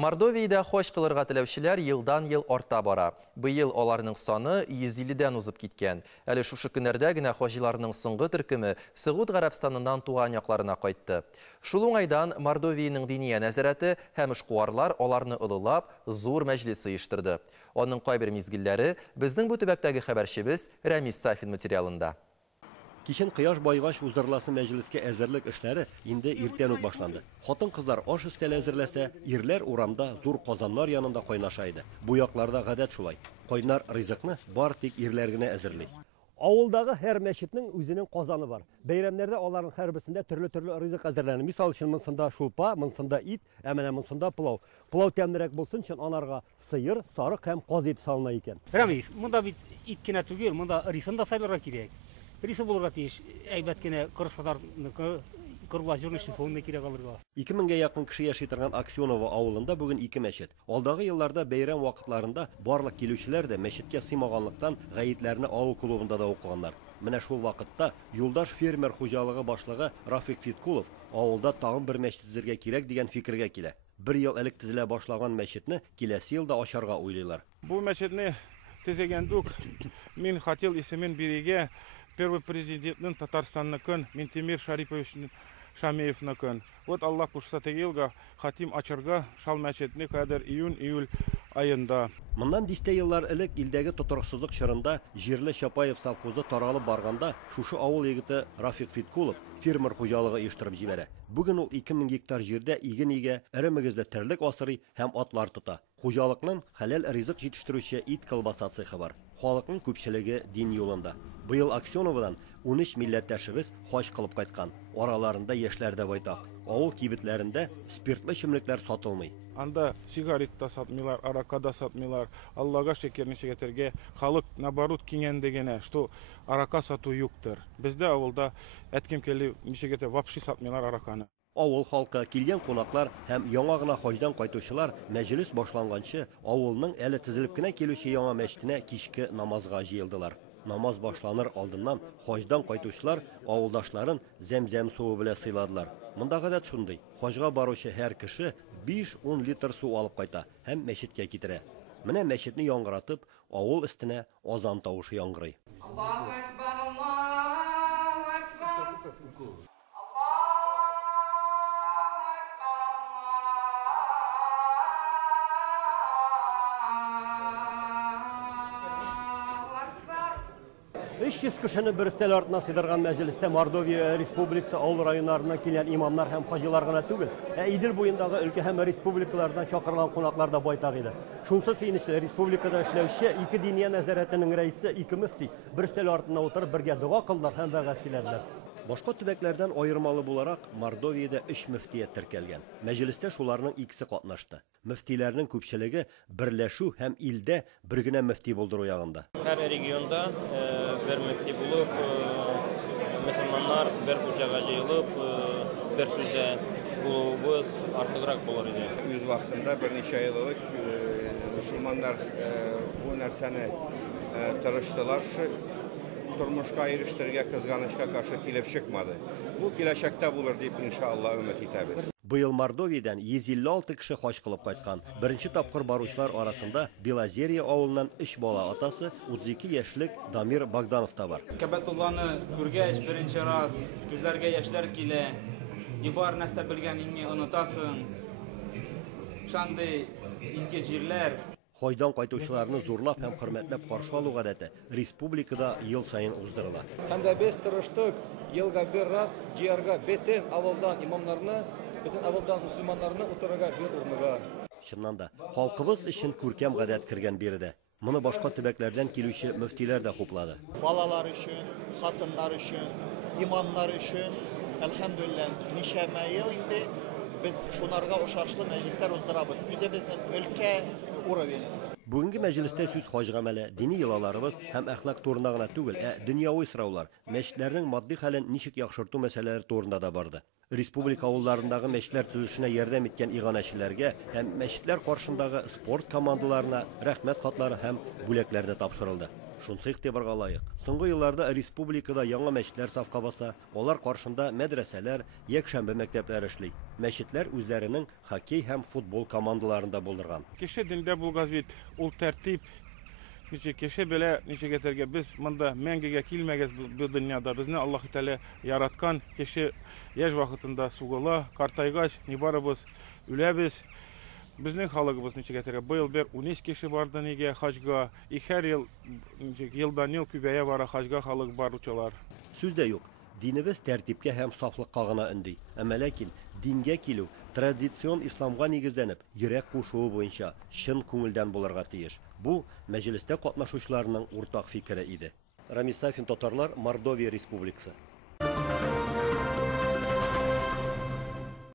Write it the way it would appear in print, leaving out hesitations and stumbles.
Мордовияда хош кылырга теләүчеләр елдан-ел арта бара. Быел аларның саны 150дән узып киткән. Әле шушы көннәрдә генә хаҗиларның соңгы төркеме Сәгуд Гарәбстаныннан туган якларына кайтты. Шул уңайдан Мордовияның диния нәзарәте һәм эшкуарлар аларны ылылап зур мәҗлес оештырды. Аның кайбер мизгилләре безнең бу төбәктәге хәбәрчебез Рәмис Сафин материалында. Кичен кыяш байгаш уздырыласы мәҗлескә әзерлек эшләре инде иртән үк башланды. Хатын-кызлар аш өстәле әзерләсә, ирләр урамда зур казаннар янында кайнаша иде. Бу якларда гадәт шулай. Кайнар ризыкны бар тик ирләр генә әзерли. Авылдагы һәр мәчетнең үзенең казаны бар. Бәйрәмнәрдә аларның һәрберсендә төрле ризык әзерләнә. Мисал өчен монсында шулпа, монсында ит, ә менә монсында пылау. Пылау тәмлерәк булсын өчен анарга сыер, сарык һәм каз ите салына икән. Рәмис, монда бит ит кенә түгел, монда рисын да сайларга кирәк. Рисы булырга тиеш, әйбәт кенә кырышларныкы, круглозерный фонны кирәк алырга. 2000-гә якын кеше яши торган Аксенова авылында бүген 2 мәчет. Алдагы елларда бәйрәм вакытларында барлык килүчеләр дә мәчеткә сыймаганлыктан гаетләрне авыл клубында да укыганнар. Менә шул вакытта юлдаш фермер хуҗалыгы башлыгы Рафик Фиткулов авылда тагын бер мәчет төзергә кирәк дигән фикергә килә. 1 ел элек төзелә башлаган мәчетне киләсе елда ачарга уйлыйлар. Бу мәчетне төзегәндүк мин хотел исемен бирегә первый президентның Татарстанныкын Ментимир Шарипович Шамеевныкын. Вот Аллах кушса тегелга хатим ачарга шал мәчетне кадәр июнь-июль айында. Моннан 10 еллар элек илдәге тотырыксызлык чорында Җирле Чапаев совхозы таралып барганда шушы авыл егете Рафик Фиткулов фермер хуҗалыгы оештырып җибәрә. Бүген ул 2000 гектар җирдә иген игә, эремегездә терлек асрый һәм атлар тота. Хуҗалыкның хәләл ризык җитештерүче ит колбаса цехы бар. Халыкның күпчелеге дин юлында. Быел Аксеновадан 13 милләттәшебез хаҗ кылып кайткан. Араларында яшьләр дә байтак. Авыл кибетләрендә спиртлы чимлекләр сатылмый. Анда сигарет та сатмыйлар, арака да сатмыйлар. Аллага шөкер ничегәтергә халык наоборот киңәндегенә, что арака сату юктыр. Бездә авылда әткем келе ничегәтә вообще сатмыйлар араканы. Авыл халкы, килгән кунаклар һәм яңа гына хаҗдан кайтучылар мәҗлес башланганчы авылның әле төзелеп кенә килүче яңа мәчетенә кичке намазга җыелдылар. Намаз башланыр алдыннан хаҗдан кайтучылар авылдашларын зәмзәм суы белән сыйладылар. Монда гадәт шундый. Хаҗга баручы һәр кеше 5-10 литр су алып кайта һәм мәчеткә китерә. Менә мәчетне яңгыратып, авыл өстенә азан тавышы яңгырый. Аллаһу акбар, Аллаһу акбар. Өч кешене бер өстәл артына сыйдырган мәҗлестә Мордовия Республикасы авыл районнарыннан килгән имамнар һәм хаҗилар гына түгел, Идел буендагы өлкә һәм республикалардан чакырылган кунаклар да байтак иде. Шунсы сөенечле республикада эшләүче 2 диния нәзарәтенең рәисе 2 мөфти бер өстәл артына утырып бергә дуа кылдылар һәм вәгазь сөйләделәр. Башка төбәкләрдән аермалы буларак Мордовиядә 3 мөфтият теркәлгән. Мәҗлестә шуларның икесе катнашты. Мөфтиләрнең күпчелеге берләшү һәм илдә бер генә мөфти булдыру ягында. Һәр регионда бер мөфти булып, мөселманнар бер хуҗага җыелып, бер сүздә булуыбыз артыграк булыр иде. Үз вакытында берничә ел элек мөселманнар бу нәрсәне тырыштылар, тормышка ирештергә кызганычка каршы килеп чыкмады. Бу киләчәктә булыр дип иншалла өмет итәбез. Быел Мордовиядән 156 кеше хаҗ кылып кайткан. Беренче тапкыр баручылар арасында Белозерье авылыннан 3 бала атасы 32 яшьлек Дамир Богданов та бар. Кәбәтулланы күргәч беренче раз күзләргә яшьләр килә. Ибар нәрсә белгәнеңне онытасың. Шундый изге җирләр. Хаҗдан кайтучыларны зурлап һәм хөрмәтләп каршы алу гадәте республикада ел сайын уздырыла. Һәм дә без тырыштык елга бер раз җыярга бөтен авылдан имамнарны, бөтен авылдан мөселманнарны утырырга бер урынга. Чыннан да, халкыбыз өчен күркәм гадәт кергән биредә. Моны башка төбәкләрдән килүче мөфтиләр дә хуплады. Балалар өчен, хатыннар өчен, имамнар өчен, әлхәмдүлилләh, нишәмә ел инде без шунарга ошашлы мәҗлесләр уздырабыз. Үзебезнең өлкә уровеньда. Бүгенге мәҗлестә сүз хаҗ гамәле, дини йолаларыбыз һәм әхлак турында гына түгел, дөньяви сораулар, мәчетләрнең матди хәлен ничек яхшырту мәсьәләләре турында да барды. Республика авылларындагы мәчетләр төзелешенә ярдәм иткән иганәчеләргә һәм мәчетләр каршындагы спорт командаларына рәхмәт хатлары һәм бүләкләр дә тапшырылды. Шунсы игътибарга лаек. Соңгы елларда республикада яңа мәчетләр сафка баса, алар каршында мәдрәсәләр, якшәмбе мәктәпләре эшли. мәчетләр үзләренең хоккей һәм футбол командаларында булдырган. Кеше диндә булгас бит ул тәртип. Ничек кеше белә, ничек әйтергә, без монда мәңгегә килмәгәс бу дөньяда. Безне Аллаһ Тәгалә яраткан, кеше яшь вакытында сугыла, картайгач, ни барыбыз үләбез. Безнең халыгыбыз ничек әйтергә, быел бер 13 кеше барды нигә хаҗга, һәр ел елдан ел күбәя бара хаҗга халык баручылар. Сүз дә юк. Динебез тәртипкә һәм сафлыкка гына өнди. Әмма ләкин дингә килү традицион исламга нигезләнеп, йөрәк кушуы буенча чын күңелдән булырга тиеш. Бу мәҗлестә катнашучыларның уртак фикере иде. Рамис Сафин, Татарлар, Мордовия Республикасы.